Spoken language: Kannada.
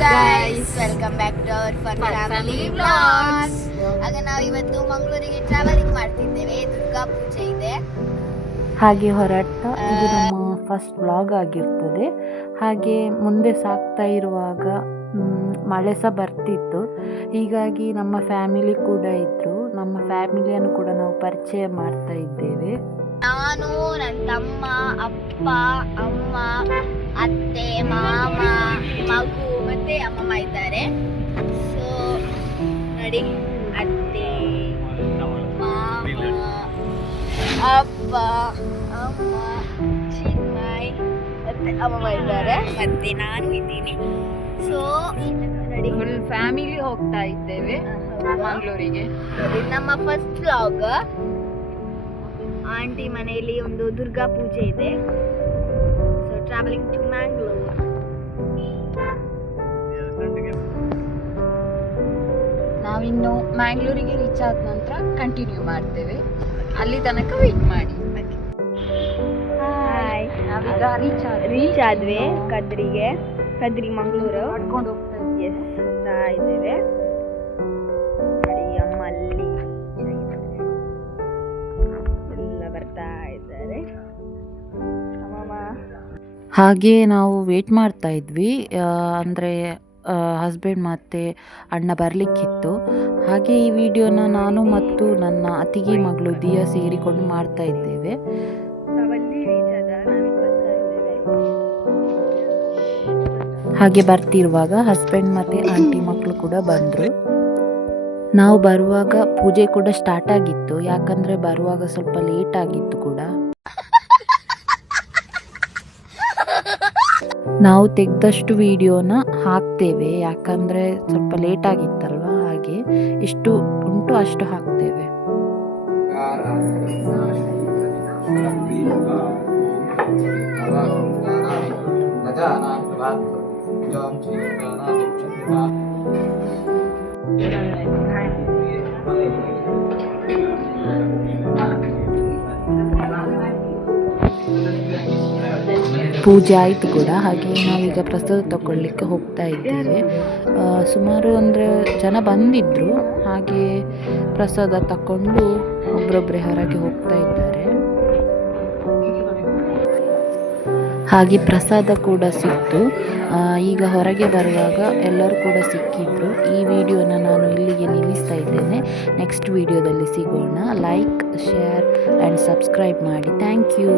guys, welcome back to our fun family vlogs. ಆಗ ನಾವು ಇವತ್ತು ಮಂಗಳೂರಿಗೆ ಟ್ರಾವೆಲಿಂಗ್ ಮಾಡ್ತಿದ್ದೇವೆ. ದುರ್ಗಾ ಪೂಜೆ ಇದೆ ಹಾಗೆ ಹೊರಡ್ತಾ ಇದು ನಮ್ಮ ಫಸ್ಟ್ ವ್ಲಾಗ್ ಆಗಿರ್ತದೆ. ಹಾಗೆ ಮುಂದೆ ಸಾಗ್ತಾ ಇರುವಾಗ ಮಳೆ ಸಹ ಬರ್ತಿತ್ತು. ಹೀಗಾಗಿ ನಮ್ಮ ಫ್ಯಾಮಿಲಿ ಕೂಡ ಇದ್ರು. ನಮ್ಮ ಫ್ಯಾಮಿಲಿಯನ್ನು ಕೂಡ ನಾವು ಪರಿಚಯ ಮಾಡ್ತಾ ಇದ್ದೇವೆ. ನಾನು, ನನ್ನ ತಮ್ಮ, ಅಪ್ಪ, ಅಮ್ಮ, ಅತ್ತೆ, ಮಾಮ, ಮಗು ಮತ್ತೆ ಅಮ್ಮಮ್ಮ ಇದ್ದಾರೆ. ಸೊ ನೋಡಿ, ಅತ್ತೆ, ಮಾಮ, ಅಪ್ಪ, ಅಮ್ಮ, ಚಿನ್ಮಯ್ ಮತ್ತೆ ಅಮ್ಮಮ್ಮ ಇದ್ದಾರೆ, ಮತ್ತೆ ನಾನು ಇದ್ದೀನಿ. ಸೊ ನೋಡಿ, ಫುಲ್ ಫ್ಯಾಮಿಲಿ ಹೋಗ್ತಾ ಇದ್ದೇವೆ ಮಂಗಳೂರಿಗೆ. ನಮ್ಮ ಫಸ್ಟ್ ವ್ಲಾಗ್. ಆಂಟಿ ಮನೆಯಲ್ಲಿ ಒಂದು ದುರ್ಗಾ ಪೂಜೆ ಇದೆ. So travelling to Mangalore. ನಾವಿನ್ನು ಮ್ಯಾಂಗ್ಳೂರಿಗೆ ರೀಚ್ ಆದ ನಂತರ ಕಂಟಿನ್ಯೂ ಮಾಡ್ತೇವೆ. ಅಲ್ಲಿ ತನಕ ವೇಟ್ ಮಾಡಿ. ಹಾಯ್, ನಾವೀಗ ರೀಚ್ ಆದ್ವಿ ಕದ್ರಿ ಮಂಗಳೂರು ಮಾಡ್ಕೊಂಡು ಹೋಗ್ತಾ ಇದ್ದೀವಿ. ಹೋಗ್ತಾ ಇದ್ದೇವೆ. ನೋಡಿ, ಅಮ್ಮ ಅಲ್ಲಿ ಎಲ್ಲ ಬರ್ತಾ ಇದ್ದಾರೆ. ಅಮ್ಮಮ್ಮ ಹಾಗೆ ನಾವು ವೇಟ್ ಮಾಡ್ತಾ ಇದ್ವಿ. ಅಂದರೆ ಹಸ್ಬೆಂಡ್ ಮತ್ತು ಅಣ್ಣ ಬರಲಿಕ್ಕಿತ್ತು. ಹಾಗೆ ಈ ವಿಡಿಯೋನ ನಾನು ಮತ್ತು ನನ್ನ ಅತ್ತಿಗೆ ಮಗಳು ದಿಯಾ ಸೇರಿಕೊಂಡು ಮಾಡ್ತಾ ಇದ್ದೇವೆ. ಹಾಗೆ ಬರ್ತಿರುವಾಗ ಹಸ್ಬೆಂಡ್ ಮತ್ತು ಆಂಟಿ ಮಕ್ಕಳು ಕೂಡ ಬಂದರು. ನಾವು ಬರುವಾಗ ಪೂಜೆ ಕೂಡ ಸ್ಟಾರ್ಟ್ ಆಗಿತ್ತು. ಯಾಕಂದರೆ ಬರುವಾಗ ಸ್ವಲ್ಪ ಲೇಟ್ ಆಗಿತ್ತು ಕೂಡ. ನಾವು ತೆಗೆದಷ್ಟು ವಿಡಿಯೋನ ಹಾಕ್ತೇವೆ, ಯಾಕಂದರೆ ಸ್ವಲ್ಪ ಲೇಟ್ ಆಗಿತ್ತಲ್ವ. ಹಾಗೆ ಎಷ್ಟು ಉಂಟು ಅಷ್ಟು ಹಾಕ್ತೇವೆ. ಪೂಜೆ ಆಯಿತು ಕೂಡ. ಹಾಗೆ ನಾವೀಗ ಪ್ರಸಾದ ತಗೊಳ್ಳಿಕ್ಕೆ ಹೋಗ್ತಾ ಇದ್ದೇವೆ. ಸುಮಾರು ಅಂದರೆ ಜನ ಬಂದಿದ್ದರು. ಹಾಗೆ ಪ್ರಸಾದ ತಗೊಂಡು ಒಬ್ಬರೊಬ್ಬರೇ ಹೊರಗೆ ಹೋಗ್ತಾ ಇದ್ದಾರೆ. ಹಾಗೆ ಪ್ರಸಾದ ಕೂಡ ಸಿಕ್ತು. ಈಗ ಹೊರಗೆ ಬರುವಾಗ ಎಲ್ಲರೂ ಕೂಡ ಸಿಕ್ಕಿದ್ರು. ಈ ವಿಡಿಯೋನ ನಾನು ಇಲ್ಲಿಗೆ ನಿಲ್ಲಿಸ್ತಾ ಇದ್ದೇನೆ. ನೆಕ್ಸ್ಟ್ ವಿಡಿಯೋದಲ್ಲಿ ಸಿಗೋಣ. ಲೈಕ್, ಶೇರ್ ಆ್ಯಂಡ್ ಸಬ್ಸ್ಕ್ರೈಬ್ ಮಾಡಿ. Thank you.